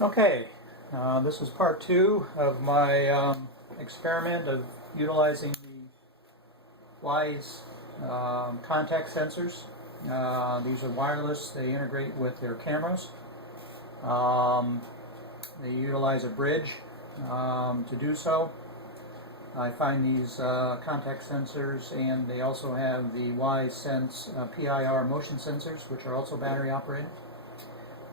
Okay, this is part 2 of my experiment of utilizing the Wyze contact sensors. These are wireless, they integrate with their cameras. They utilize a bridge to do so. I find these contact sensors, and they also have the Wyze Sense PIR motion sensors, which are also battery operated.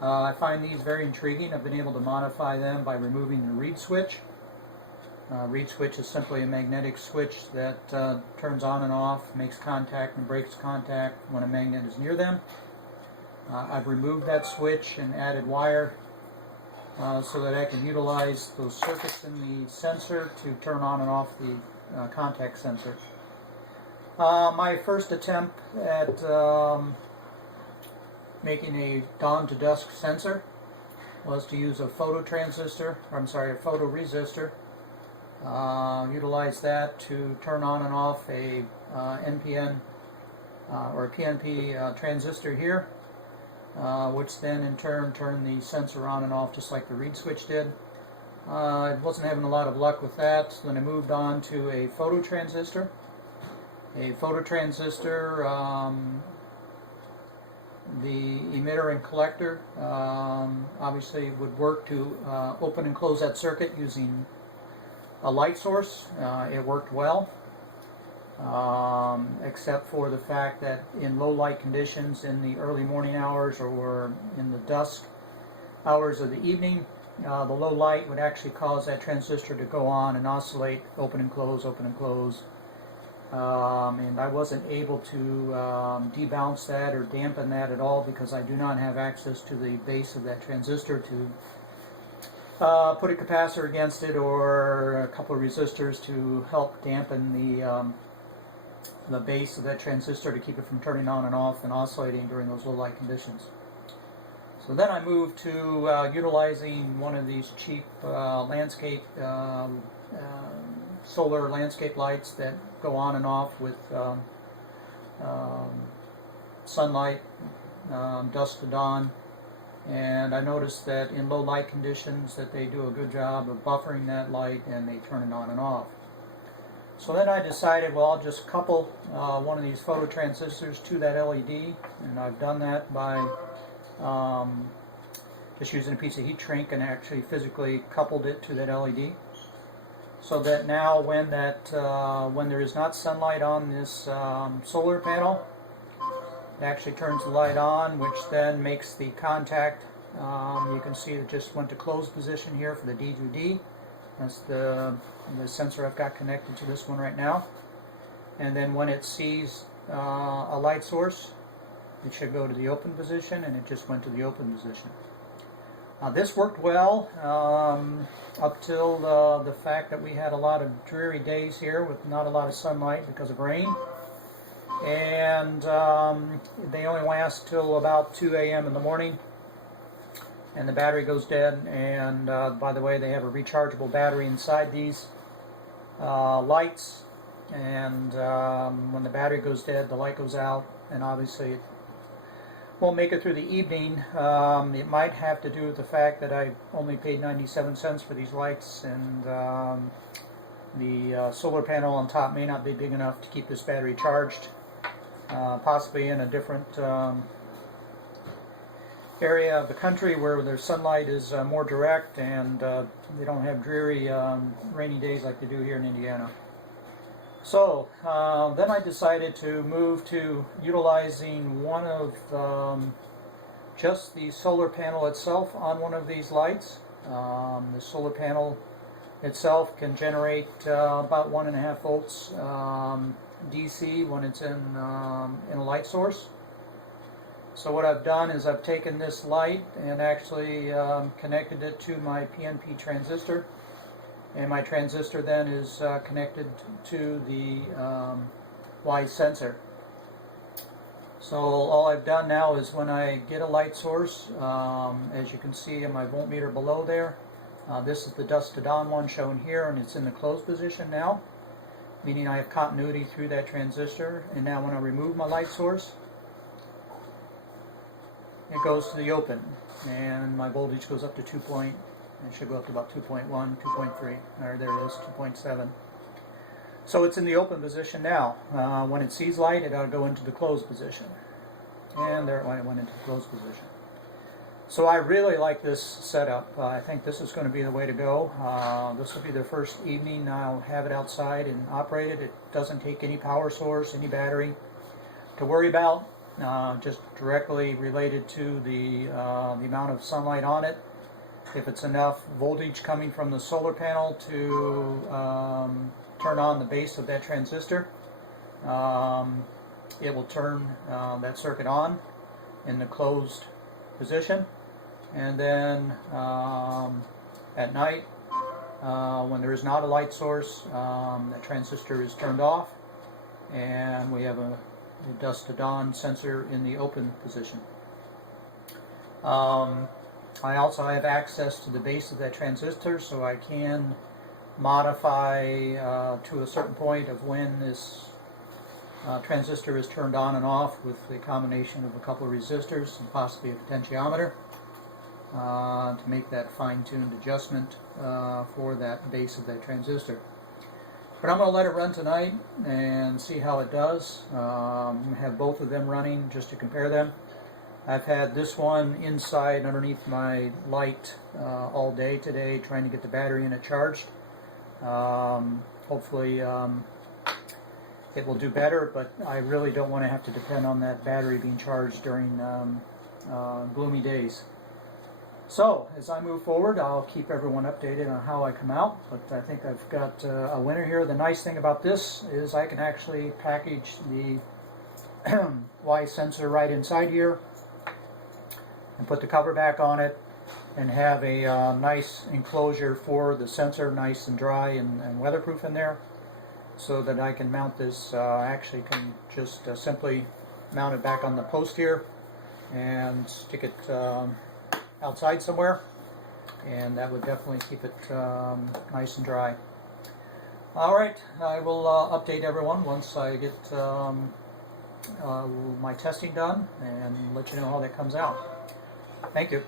I find these very intriguing. I've been able to modify them by removing the reed switch. Reed switch is simply a magnetic switch that turns on and off, makes contact and breaks contact when a magnet is near them. I've removed that switch and added wire so that I can utilize those circuits in the sensor to turn on and off the contact sensor. My first attempt at making a dawn to dusk sensor was to use a photoresistor. Utilize that to turn on and off a NPN or a PNP transistor here, which then in turn turned the sensor on and off just like the reed switch did. I wasn't having a lot of luck with that, so then I moved on to a phototransistor. A phototransistor, the emitter and collector obviously would work to open and close that circuit using a light source. It worked well, except for the fact that in low light conditions in the early morning hours or in the dusk hours of the evening, the low light would actually cause that transistor to go on and oscillate, open and close, open and close. And I wasn't able to debounce that or dampen that at all because I do not have access to the base of that transistor to put a capacitor against it or a couple of resistors to help dampen the base of that transistor to keep it from turning on and off and oscillating during those low light conditions. So then I moved to utilizing one of these cheap landscape solar landscape lights that go on and off with sunlight, dusk to dawn. And I noticed that in low light conditions that they do a good job of buffering that light and they turn it on and off. So then I decided, well, I'll just couple one of these phototransistors to that LED, and I've done that by just using a piece of heat shrink and actually physically coupled it to that LED. So that now when there is not sunlight on this solar panel, it actually turns the light on, which then makes the contact, you can see it just went to closed position here for the D2D. That's the sensor I've got connected to this one right now. And then when it sees a light source, it should go to the open position, and it just went to the open position. This worked well up till the fact that we had a lot of dreary days here with not a lot of sunlight because of rain. And they only last till about 2 a.m. in the morning, and the battery goes dead. And by the way, they have a rechargeable battery inside these lights, and when the battery goes dead, the light goes out, and obviously it won't make it through the evening. It might have to do with the fact that I only paid 97 cents for these lights, and the solar panel on top may not be big enough to keep this battery charged. Possibly in a different area of the country where their sunlight is more direct, and they don't have dreary rainy days like they do here in Indiana. So then I decided to move to utilizing one of just the solar panel itself on one of these lights. The solar panel itself can generate about 1.5 volts DC when it's in a light source. So what I've done is I've taken this light and actually connected it to my PNP transistor, and my transistor then is connected to the Wyze sensor. So all I've done now is when I get a light source, as you can see in my voltmeter below there, this is the dusk to dawn one shown here, and it's in the closed position now, meaning I have continuity through that transistor. And now when I remove my light source, it goes to the open. and my voltage goes up to 2 point, it should go up to about 2.1, 2.3, or there it is, 2.7. So it's in the open position now. When it sees light, it ought to go into the closed position. And there it went into the closed position. So I really like this setup. I think this is going to be the way to go. This will be the first evening I'll have it outside and operated. It doesn't take any power source, any battery to worry about. Just directly related to the amount of sunlight on it. If it's enough voltage coming from the solar panel to turn on the base of that transistor, it will turn that circuit on in the closed position. And then at night, when there is not a light source, the transistor is turned off, and we have a dusk to dawn sensor in the open position. I also have access to the base of that transistor, so I can modify to a certain point of when this transistor is turned on and off with the combination of a couple of resistors and possibly a potentiometer to make that fine-tuned adjustment for that base of that transistor. But I'm going to let it run tonight and see how it does. I'm going to have both of them running just to compare them. I've had this one inside underneath my light all day today, trying to get the battery in it charged. Hopefully it will do better, but I really don't want to have to depend on that battery being charged during gloomy days. So, as I move forward, I'll keep everyone updated on how I come out, but I think I've got a winner here. The nice thing about this is I can actually package the Wyze sensor right inside here and put the cover back on it and have a nice enclosure for the sensor, nice and dry and weatherproof in there, so that I can mount this. Actually can just simply mount it back on the post here and stick it outside somewhere, and that would definitely keep it nice and dry. Alright, I will update everyone once I get my testing done and let you know how that comes out. Thank you.